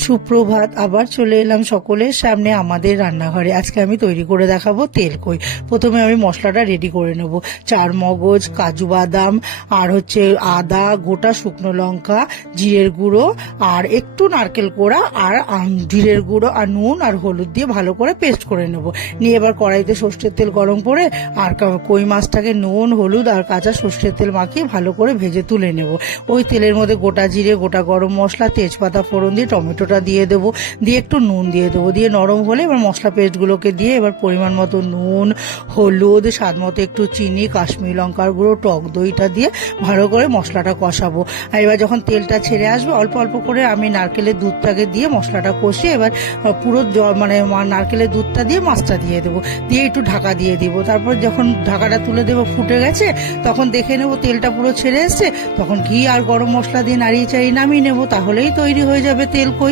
সুপ্রভাত। আবার চলে এলাম সকলের সামনে আমাদের রান্নাঘরে। আজকে আমি তৈরি করে দেখাবো তেল কই। প্রথমে আমি মশলাটা রেডি করে নেব। চার মগজ, কাজু বাদাম, আর আদা, গোটা শুকনো লঙ্কা, জিরের গুঁড়ো, আর একটু নারকেল কোড়া, আর জিরের গুঁড়ো, আর নুন আর হলুদ দিয়ে ভালো করে পেস্ট করে নেব। নিয়ে এবার কড়াইতে সর্ষের তেল গরম করে আর কই মাছটাকে নুন, হলুদ আর কাঁচা সর্ষের তেল মাখিয়ে ভালো করে ভেজে তুলে নেব। ওই তেলের মধ্যে গোটা জিরে, গোটা গরম মশলা, তেজপাতা ফোড়ন দিয়ে টমেটোটা দিয়ে দেবো, দিয়ে একটু নুন দিয়ে দেবো, দিয়ে নরম হলে এবার মশলা পেস্টগুলোকে দিয়ে এবার পরিমাণ মতো নুন, হলুদ, স্বাদ মতো একটু চিনি, কাশ্মীরি লঙ্কার গুঁড়ো, টক দইটা দিয়ে ভালো করে মশলাটা কষাবো। আর এবার যখন তেলটা ছেড়ে আসবে অল্প অল্প করে আমি নারকেলের দুধটাকে দিয়ে মশলাটা কষিয়ে এবার পুরো নারকেলের দুধটা দিয়ে মাছটা দিয়ে দেবো, দিয়ে একটু ঢাকা দিয়ে দিব। তারপর যখন ঢাকাটা তুলে দেবো, ফুটে গেছে, তখন দেখে নেবো তেলটা পুরো ছেড়ে এসছে, তখন ঘি আর গরম মশলা দিয়ে নাড়িয়ে চাড়িয়ে নামিয়ে নেবো। তাহলেই তৈরি হয়ে যাবে তেল কই।